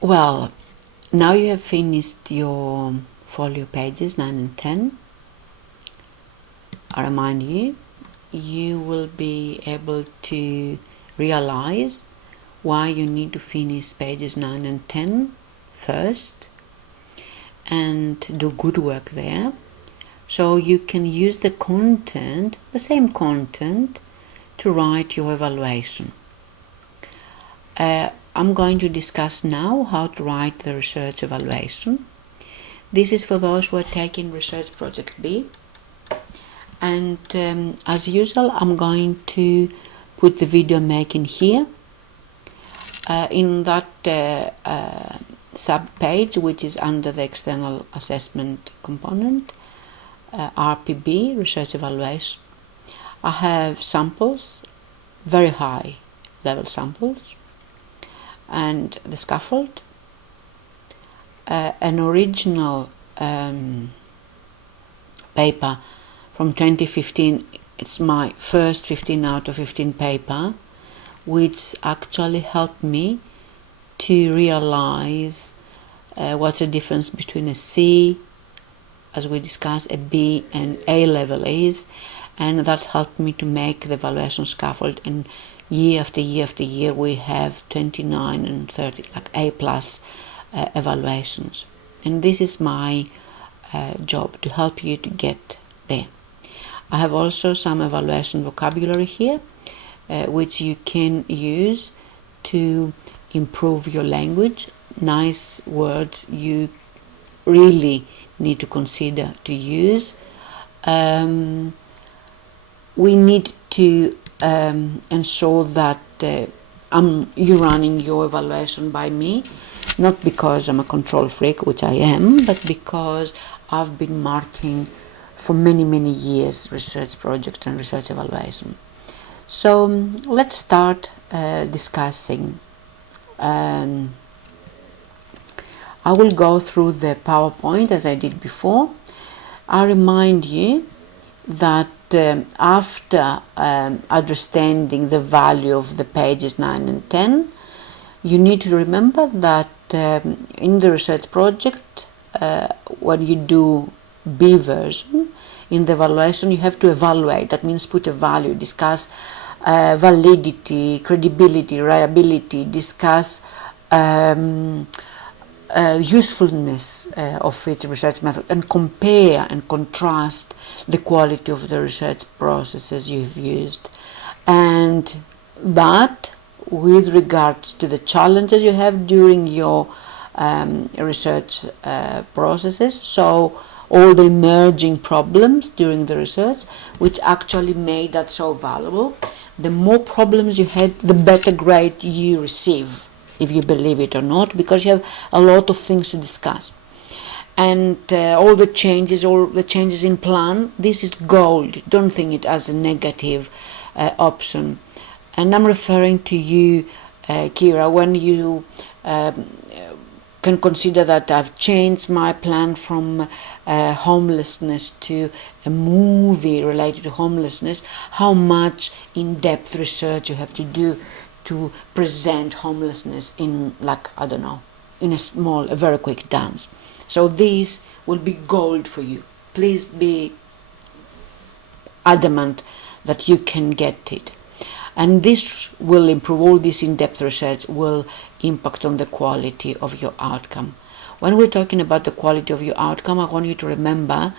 Well, now you have finished your folio pages 9 and 10. I remind you, you will be able to realize why you need to finish pages 9 and 10 first and do good work there, so you can use the content, the same content, to write your evaluation. I'm going to discuss now how to write the research evaluation. This is for those who are taking Research Project B. And as usual, I'm going to put the video making here. In that sub-page, which is under the external assessment component, RPB, Research Evaluation, I have samples, very high level samples, and the scaffold, an original paper from 2015. It's my first 15 out of 15 paper, which actually helped me to realize what's the difference between a C, as we discussed, a B and A level is, and that helped me to make the evaluation scaffold, and year after year after year we have 29 and 30 like A plus evaluations, and this is my job, to help you to get there. I have also some evaluation vocabulary here, which you can use to improve your language. Nice words you really need to consider to use. We need to ensure that you're running your evaluation by me, not because I'm a control freak, which I am, but because I've been marking for many years research projects and research evaluation. So let's start discussing. I will go through the PowerPoint as I did before. I remind you that after understanding the value of the pages 9 and 10, you need to remember that in the research project, when you do B version, in the evaluation you have to evaluate. That means put a value, discuss validity, credibility, reliability, discuss usefulness of its research method, and compare and contrast the quality of the research processes you've used, and that with regards to the challenges you have during your research processes, so all the emerging problems during the research which actually made that so valuable. The more problems you had, the better grade you receive, if you believe it or not, because you have a lot of things to discuss. And all the changes in plan, this is gold. Don't think it as a negative option. And I'm referring to you, Kira, when you can consider that I've changed my plan from homelessness to a movie related to homelessness, how much in-depth research you have to do to present homelessness in, like, I don't know, in a very quick dance. So this will be gold for you. Please be adamant that you can get it. And this will improve, all this in-depth research will impact on the quality of your outcome. When we're talking about the quality of your outcome, I want you to remember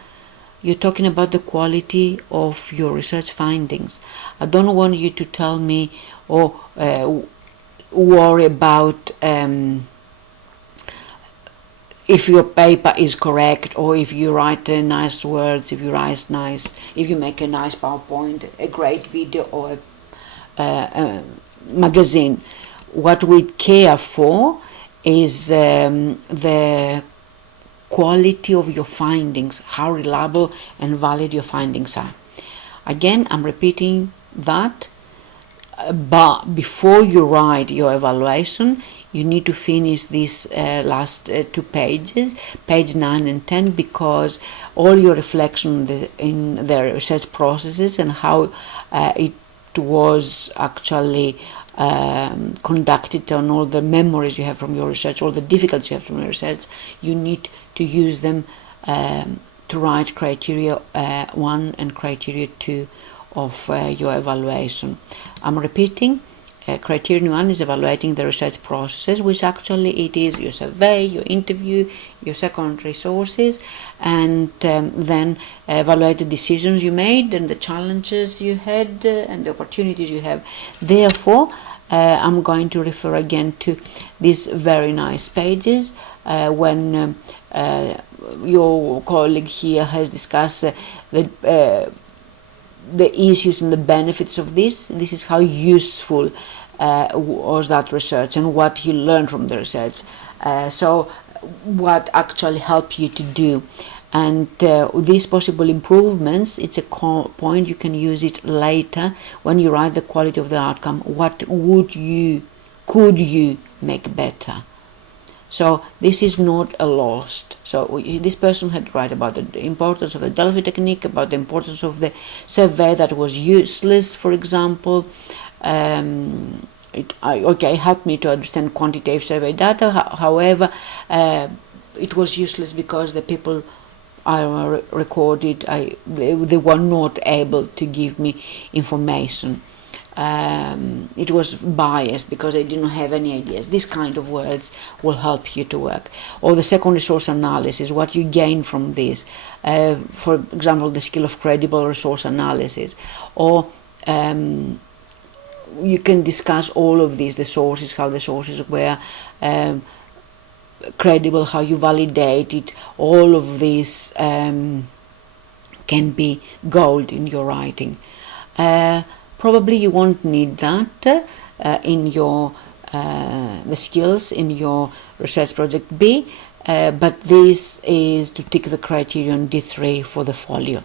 you're talking about the quality of your research findings. I don't want you to tell me or worry about if your paper is correct, or if you write nice words, if you make a nice PowerPoint, a great video, or a magazine. What we care for is the quality of your findings, how reliable and valid your findings are. Again, I'm repeating that, but before you write your evaluation, you need to finish these last 2 pages, page 9 and 10, because all your reflection in the research processes and how it was actually conducted on all the memories you have from your research, all the difficulties you have from your research, you need to use them to write criteria 1 and criteria 2 of your evaluation. I'm repeating. Criterion 1 is evaluating the research processes, which actually it is your survey, your interview, your secondary sources, and then evaluate the decisions you made and the challenges you had and the opportunities you have. Therefore, I'm going to refer again to these very nice pages when your colleague here has discussed the issues and the benefits of this. This is how useful was that research and what you learned from the research. So what actually helped you to do. And these possible improvements, it's a point you can use it later when you write the quality of the outcome. What could you make better? So this is not a lost. So this person had to write about the importance of the Delphi technique, about the importance of the survey that was useless, for example. It helped me to understand quantitative survey data. However, it was useless because the people I recorded, they were not able to give me information. It was biased because I didn't have any ideas. This kind of words will help you to work. Or the second resource analysis, what you gain from this. For example, the skill of credible resource analysis. Or you can discuss all of these, the sources, how the sources were credible, how you validate it. All of this can be gold in your writing. Probably you won't need that in your the skills in your research project B, but this is to tick the criterion D3 for the folio.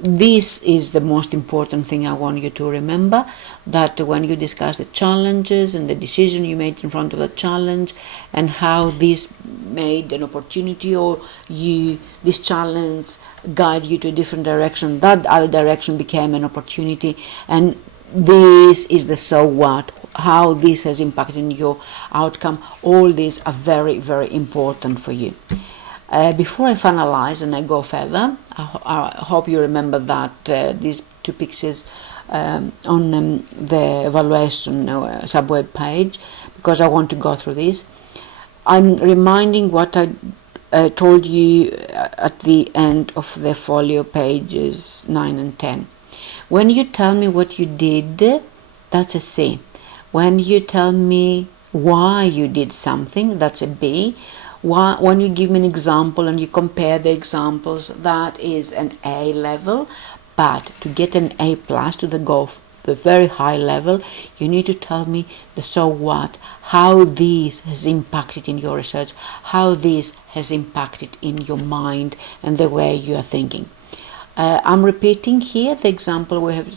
This is the most important thing I want you to remember, that when you discuss the challenges and the decision you made in front of the challenge and how this made an opportunity or this challenge guide you to a different direction, that other direction became an opportunity, and this is the so what, how this has impacted in your outcome. All these are very, very important for you. Before I finalize and I go further, I hope you remember that these two pictures on the evaluation subweb page, because I want to go through this. I'm reminding what I told you at the end of the folio pages 9 and 10. When you tell me what you did, that's a C. When you tell me why you did something, that's a B. When you give me an example and you compare the examples, that is an A level. But to get an A plus to the very high level, you need to tell me the so what, how this has impacted in your research, how this has impacted in your mind and the way you are thinking. I'm repeating here the example we have.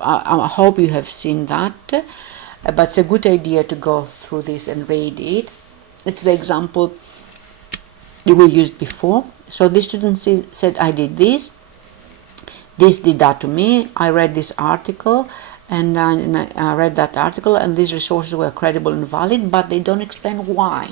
I hope you have seen that, but it's a good idea to go through this and read it. It's the example we used before. So this student said, I did this did that to me, I read this article, and I read that article, and these resources were credible and valid, but they don't explain why.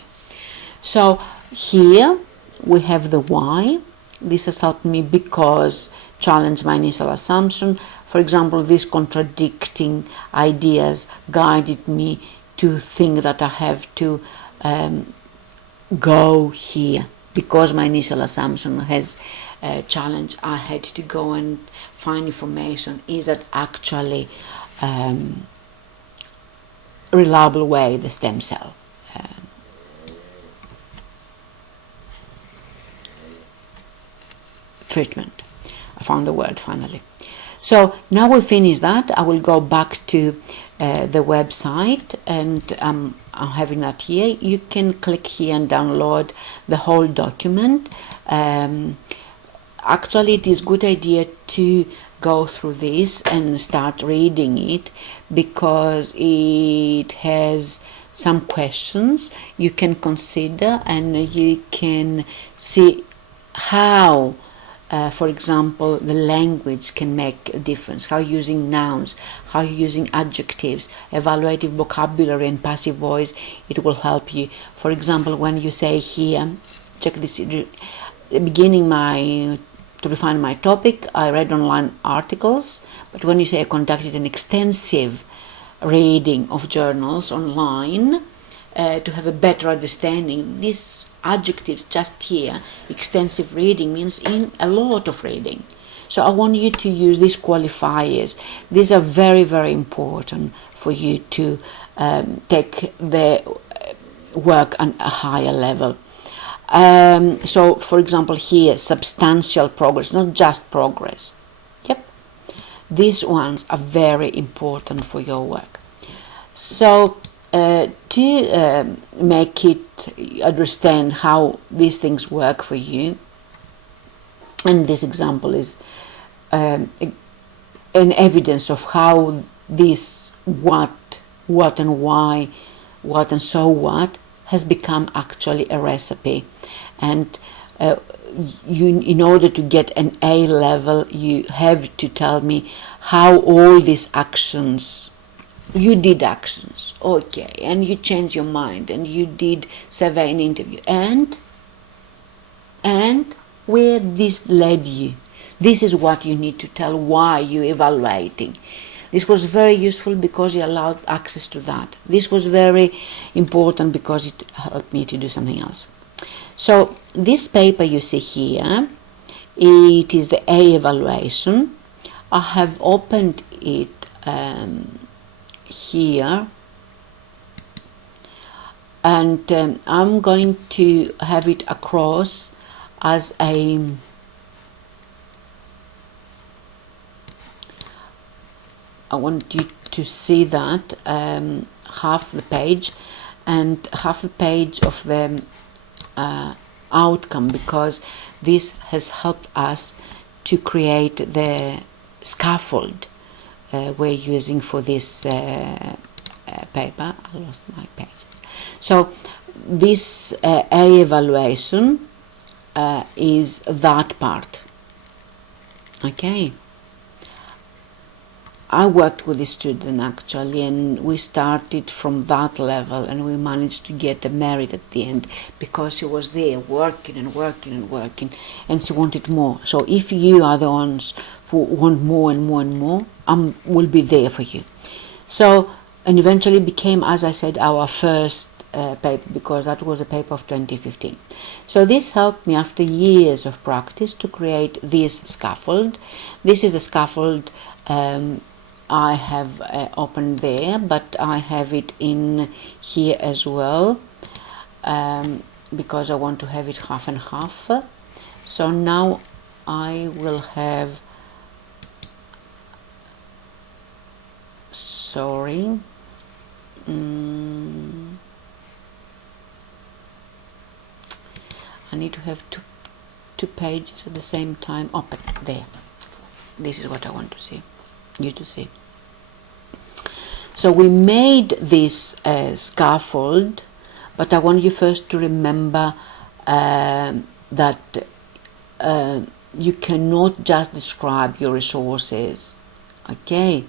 So here we have the why. This has helped me because challenge my initial assumption. For example, these contradicting ideas guided me to think that I have to go here. Because my initial assumption has challenged, I had to go and find information. Is that actually reliable way the stem cell treatment? I found the word finally. So now we finish that. I will go back to the website, and I'm having that here. You can click here and download the whole document. Actually, it is a good idea to go through this and start reading it, because it has some questions you can consider, and you can see how For example, the language can make a difference, how you're using nouns, how you're using adjectives, evaluative vocabulary and passive voice, it will help you. For example, when you say here, check this, beginning to refine my topic, I read online articles, but when you say I conducted an extensive reading of journals online to have a better understanding, these adjectives just here, extensive reading means in a lot of reading. So I want you to use these qualifiers. These are very, very important for you to take the work on a higher level. So for example here, substantial progress, not just progress. Yep, these ones are very important for your work. So to make it understand how these things work for you, and this example is an evidence of how this what and why, what and so what has become actually a recipe. And you, in order to get an A level, you have to tell me how all these actions, you did actions, okay, and you changed your mind, and you did survey and interview, and where this led you. This is what you need to tell, why you're evaluating. This was very useful because you allowed access to that. This was very important because it helped me to do something else. So this paper you see here, it is the A evaluation. I have opened it here, and I'm going to have it across as a I want you to see that half the page and half the page of the outcome, because this has helped us to create the scaffold we're using for this paper. I lost my pages. So this A evaluation is that part. Okay. I worked with the student actually, and we started from that level, and we managed to get a merit at the end because she was there working and working and working, and she wanted more. So if you are the ones who want more and more and more, will be there for you. So, and eventually became, as I said, our first paper, because that was a paper of 2015. So this helped me after years of practice to create this scaffold. This is the scaffold I have opened there, but I have it in here as well, because I want to have it half and half. So now I will have, sorry, I need to have two pages at the same time open. There, this is what I want to see, you to see. So we made this scaffold, but I want you first to remember that you cannot just describe your resources, okay?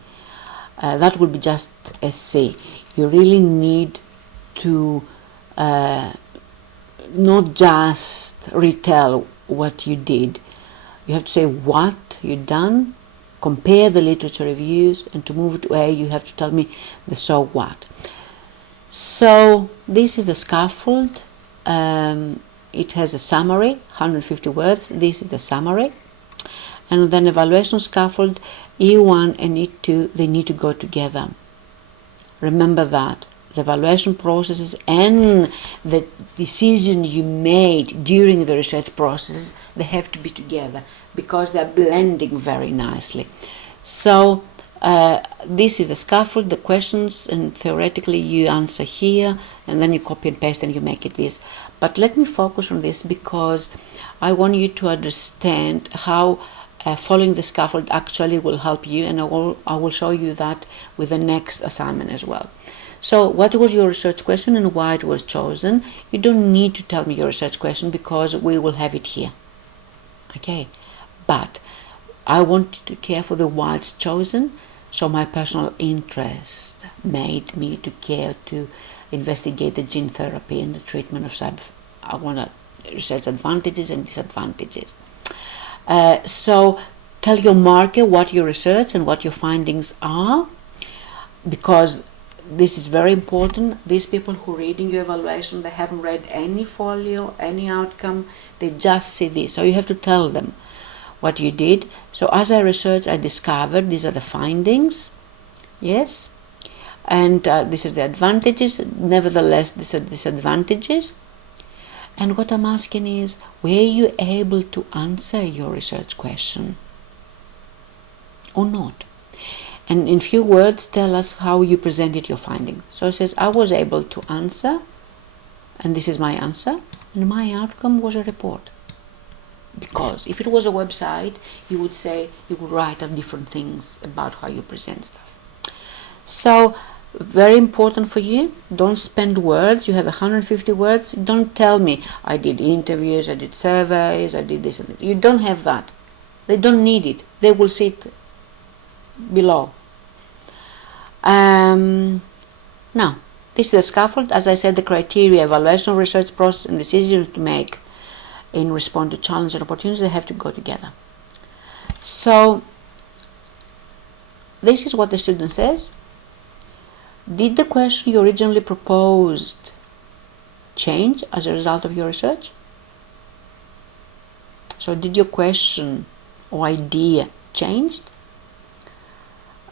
That would be just a say. You really need to not just retell what you did. You have to say what you done, compare the literature reviews, and to move to A, you have to tell me the so what. So this is the scaffold. It has a summary, 150 words. This is the summary. And then evaluation scaffold, E1 and E2, they need to go together. Remember that. The evaluation processes and the decision you made during the research process, they have to be together because they're blending very nicely. So this is the scaffold, the questions, and theoretically you answer here, and then you copy and paste and you make it this. But let me focus on this because I want you to understand how following the scaffold actually will help you, and I will show you that with the next assignment as well. So what was your research question and why it was chosen? You don't need to tell me your research question because we will have it here. Okay, But I wanted to care for the words chosen, so my personal interest made me to care to investigate the gene therapy and the treatment of I want to research advantages and disadvantages. So tell your marker what you research and what your findings are, because this is very important. These people who are reading your evaluation, they haven't read any folio, any outcome, they just see this. So you have to tell them what you did. So as I researched, I discovered these are the findings, yes, and these are the advantages. Nevertheless, these are disadvantages. And what I'm asking is, were you able to answer your research question or not? And in few words, tell us how you presented your findings. So it says, I was able to answer, and this is my answer, and my outcome was a report. Because if it was a website, you would write out different things about how you present stuff. So, very important for you, don't spend words. You have 150 words. Don't tell me, I did interviews, I did surveys, I did this and that. You don't have that. They don't need it. They will sit below. Now, this is the scaffold. As I said, the criteria, evaluation of research process, and decisions to make in response to challenge and opportunities, they have to go together. So, this is what the student says. Did the question you originally proposed change as a result of your research? So, did your question or idea change?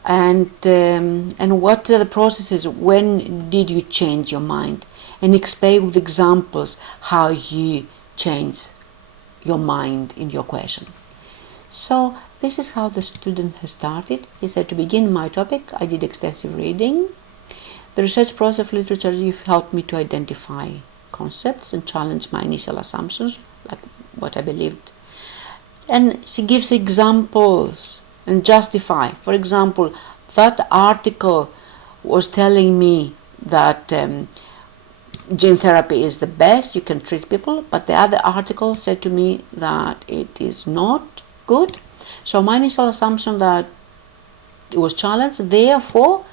And what are the processes? When did you change your mind? And explain with examples how you change your mind in your question. So this is how the student has started. He said, to begin my topic, I did extensive reading. The research process of literature helped me to identify concepts and challenge my initial assumptions, like what I believed. And she gives examples and justify. For example, that article was telling me that gene therapy is the best, you can treat people, but the other article said to me that it is not good. So my initial assumption that it was challenged, therefore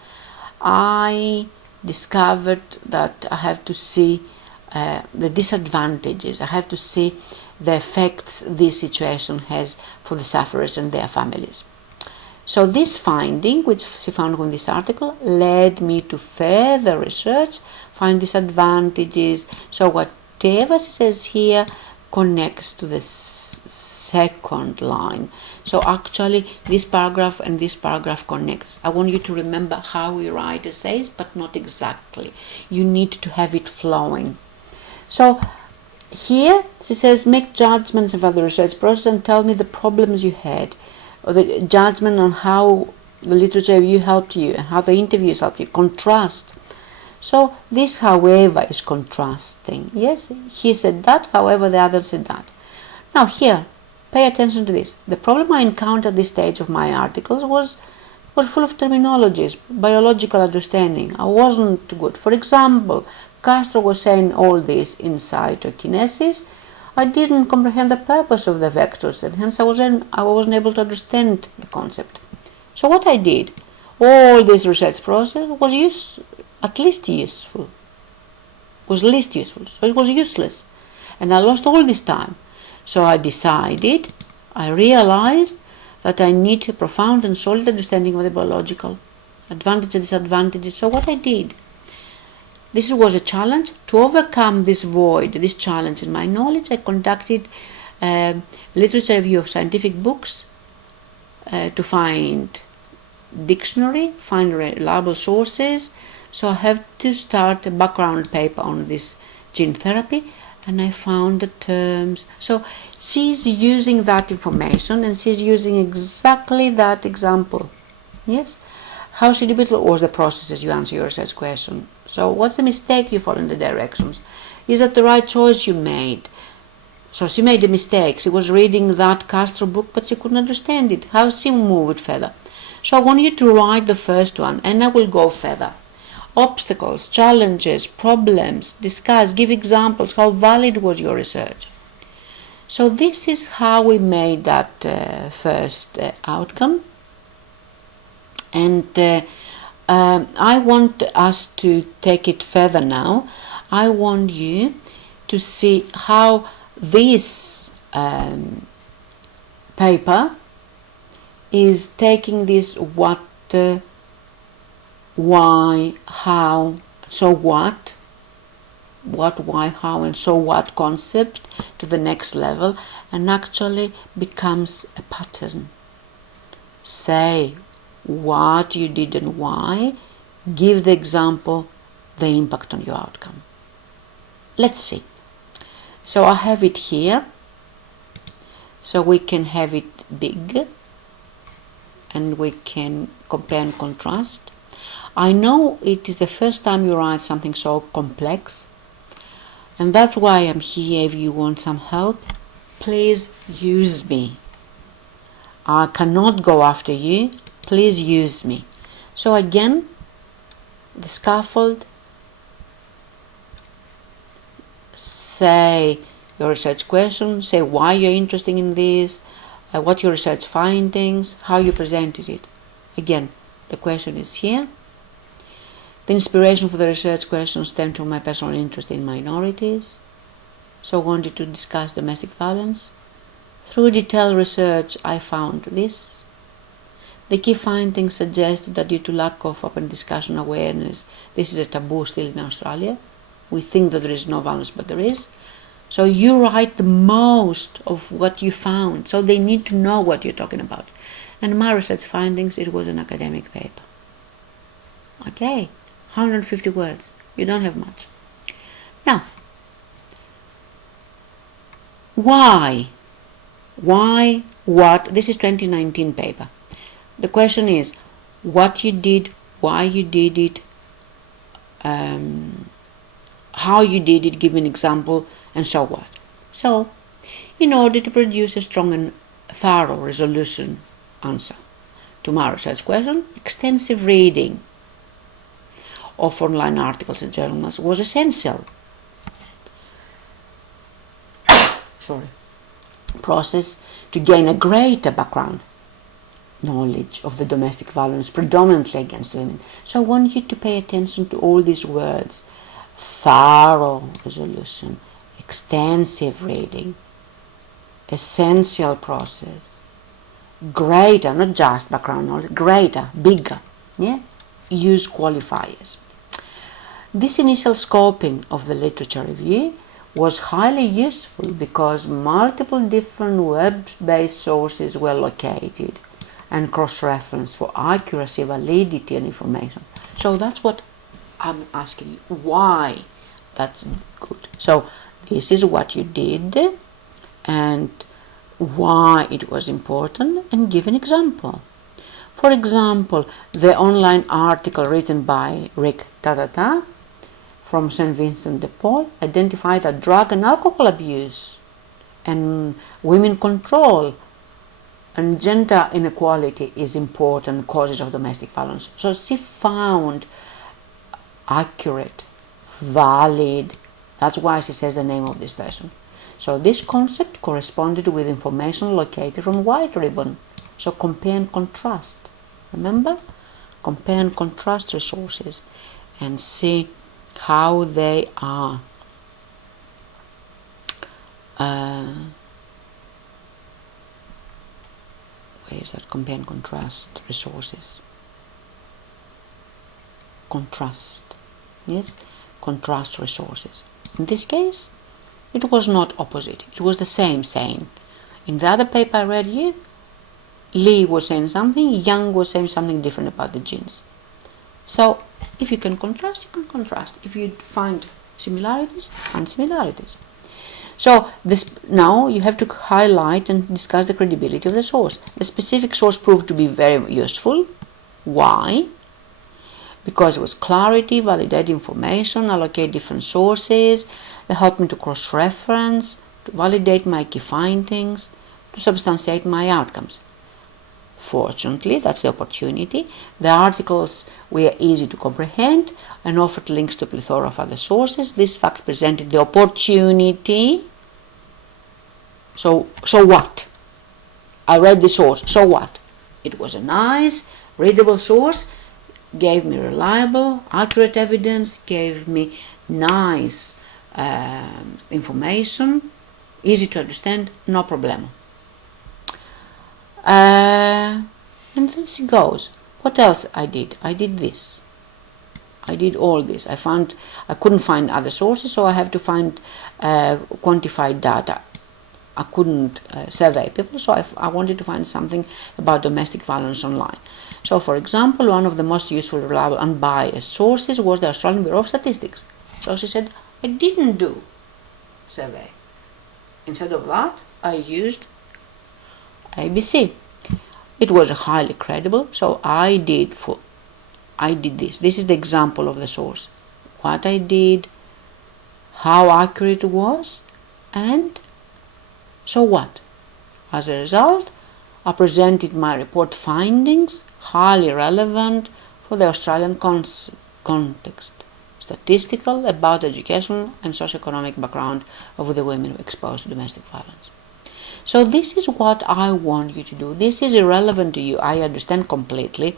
I discovered that I have to see the disadvantages, I have to see the effects this situation has for the sufferers and their families. So this finding, which she found from this article, led me to further research, find disadvantages. So whatever she says here connects to the second line. So actually this paragraph and this paragraph connects. I want you to remember how we write essays, but not exactly. You need to have it flowing. So here she says, make judgments about the research process and tell me the problems you had, or the judgment on how the literature review helped you and how the interviews helped you. Contrast. So this, however, is contrasting. Yes, he said that, however, the other said that. Now here, pay attention to this. The problem I encountered at this stage of my articles was full of terminologies, biological understanding. I wasn't good. For example, Castro was saying all this in cytokinesis. I didn't comprehend the purpose of the vectors, and hence I wasn't able to understand the concept. So what I did, all this research process was least useful. So it was useless. And I lost all this time. So I realized that I need a profound and solid understanding of the biological advantages and disadvantages. So what I did, this was a challenge. To overcome this void, this challenge in my knowledge, I conducted literature review of scientific books to find dictionary, find reliable sources. So I have to start a background paper on this gene therapy, and I found the terms. So she's using that information, and she's using exactly that example. Yes? How should you build, or the processes you answer your research question? So what's the mistake you follow in the directions? Is that the right choice you made? So she made a mistake. She was reading that Castro book, but she couldn't understand it. How she moved further? So I want you to write the first one, and I will go further. Obstacles, challenges, problems, discuss, give examples. How valid was your research? So this is how we made that first outcome. And I want us to take it further now. I want you to see how this paper is taking this what, why, how, so what, why, how, and so what concept to the next level, and actually becomes a pattern. Say what you did and why, give the example, the impact on your outcome. Let's see. So I have it here, so we can have it big and we can compare and contrast. I know it is the first time you write something so complex, and that's why I'm here. If you want some help, please use me. I cannot go after you. Please use me. So again, the scaffold, say your research question, say why you're interested in this, what your research findings, how you presented it. Again, the question is here. The inspiration for the research question stemmed from my personal interest in minorities, so I wanted to discuss domestic violence. Through detailed research, I found this. The key findings suggest that due to lack of open discussion awareness, this is a taboo still in Australia. We think that there is no violence, but there is. So you write the most of what you found, so they need to know what you're talking about. And my research findings, it was an academic paper. Okay, 150 words. You don't have much. Now, why? Why, what? This is 2019 paper. The question is what you did, why you did it, how you did it, give an example, and so what. So, in order to produce a strong and thorough resolution answer to my research question, extensive reading of online articles and journals was essential. Process to gain a greater background knowledge of the domestic violence predominantly against women. So I want you to pay attention to all these words: thorough resolution, extensive reading, essential process, greater, not just background knowledge, greater, bigger, yeah? Use qualifiers. This initial scoping of the literature review was highly useful because multiple different web-based sources were located and cross-referenced for accuracy, validity, and information. So that's what I'm asking you. Why? That's good. So this is what you did and why it was important, and give an example. For example, the online article written by Rick Tatata from St. Vincent de Paul identified that drug and alcohol abuse and women control and gender inequality is important causes of domestic violence. So she found accurate, valid, that's why she says the name of this person. So this concept corresponded with information located from White Ribbon. So compare and contrast. Remember? Compare and contrast resources and see how they are where is that? Compare and contrast resources. Contrast. Yes? Contrast resources. In this case, it was not opposite. It was the same saying. In the other paper I read you, Lee was saying something, Young was saying something different about the genes. So, if you can contrast, you can contrast. If you find similarities, find similarities. So, now you have to highlight and discuss the credibility of the source. The specific source proved to be very useful. Why? Because it was clarity, validate information, allocate different sources, it helped me to cross-reference, to validate my key findings, to substantiate my outcomes. Fortunately, that's the opportunity. The articles were easy to comprehend and offered links to a plethora of other sources. This fact presented the opportunity So what? I read the source, so what? It was a nice, readable source, gave me reliable, accurate evidence, gave me nice information, easy to understand, no problem. And this goes. What else I did? I did this. I did all this. I couldn't find other sources, so I have to find quantified data. I couldn't survey people, so I wanted to find something about domestic violence online. So, for example, one of the most useful, reliable, unbiased sources was the Australian Bureau of Statistics. So she said, I didn't do survey. Instead of that, I used ABC. It was highly credible, so I did this. This is the example of the source. What I did, how accurate it was, and so what? As a result, I presented my report findings, highly relevant for the Australian context, statistical, about the educational and socio-economic background of the women exposed to domestic violence. So this is what I want you to do. This is irrelevant to you, I understand completely,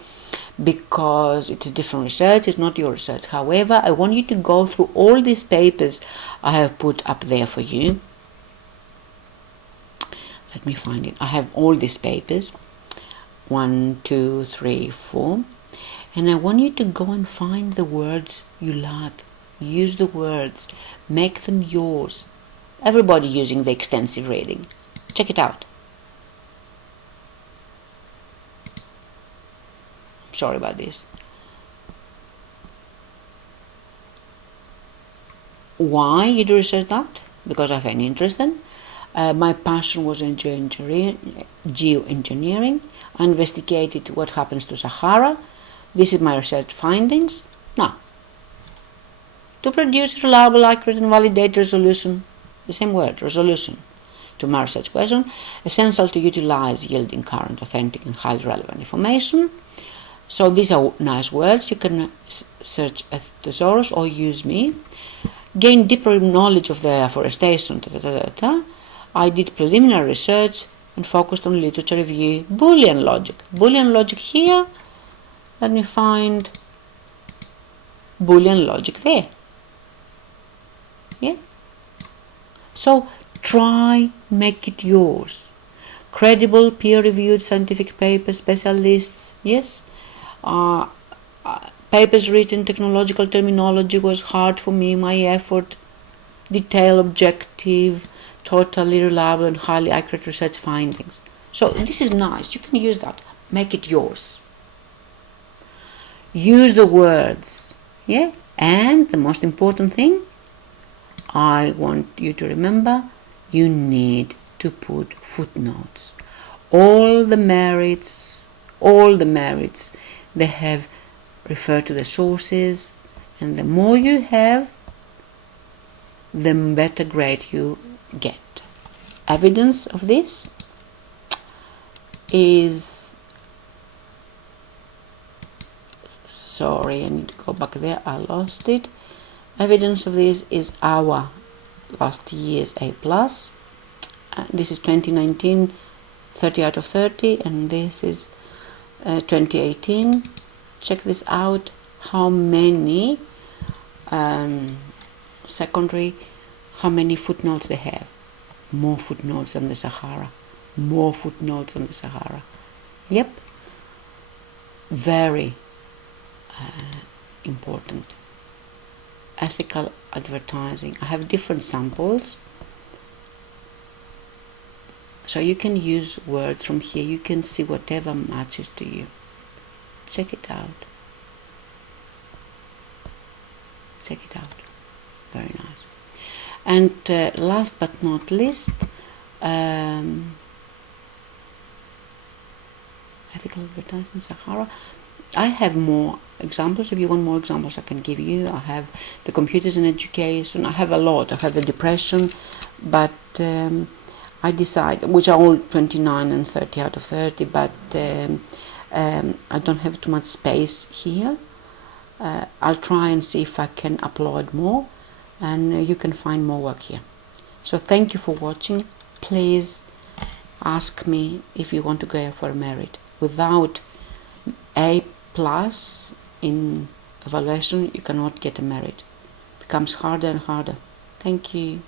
because it's a different research, it's not your research. However, I want you to go through all these papers I have put up there for you. Let me find it. I have all these papers, 1, 2, 3, 4, and I want you to go and find the words you like. Use the words, make them yours. Everybody using the extensive reading. Check it out. Sorry about this. Why you do research that? Because I have an interest in. My passion was in geoengineering. I investigated what happens to Sahara. This is my research findings. Now, to produce reliable, accurate and validated resolution, the same word, resolution, to my research question, essential to utilize yielding current, authentic and highly relevant information. So these are nice words. You can search a thesaurus or use me. Gain deeper knowledge of the afforestation. I did preliminary research and focused on literature review. Boolean logic. Boolean logic here. Let me find Boolean logic there. Yeah. So try, make it yours. Credible, peer-reviewed scientific papers, specialists. Yes. Papers written, technological terminology was hard for me. My effort, detailed, objective, totally reliable and highly accurate research findings. So this is nice. You can use that. Make it yours. Use the words. Yeah. And the most important thing, I want you to remember, you need to put footnotes. All the merits, they have referred to the sources, and the more you have, the better grade you get. Evidence of this is, sorry, I need to go back there, I lost it. Evidence of this is our last year's A+. This is 2019, 30 out of 30, and this is 2018. Check this out, how many secondary, how many footnotes they have. More footnotes than the Sahara. More footnotes than the Sahara. Yep. Very important. Ethical advertising. I have different samples. So you can use words from here. You can see whatever matches to you. Check it out. Check it out. Very nice. And last but not least, ethical advertising, Sahara. I have more examples. If you want more examples, I can give you. I have the computers in education. I have a lot. I have the depression, but I decide, which are all 29 and 30 out of 30, but I don't have too much space here. I'll try and see if I can upload more, and you can find more work here. So thank you for watching. please ask me if you want to go for merit. Without A plus in evaluation, you cannot get a merit. It becomes harder and harder. Thank you.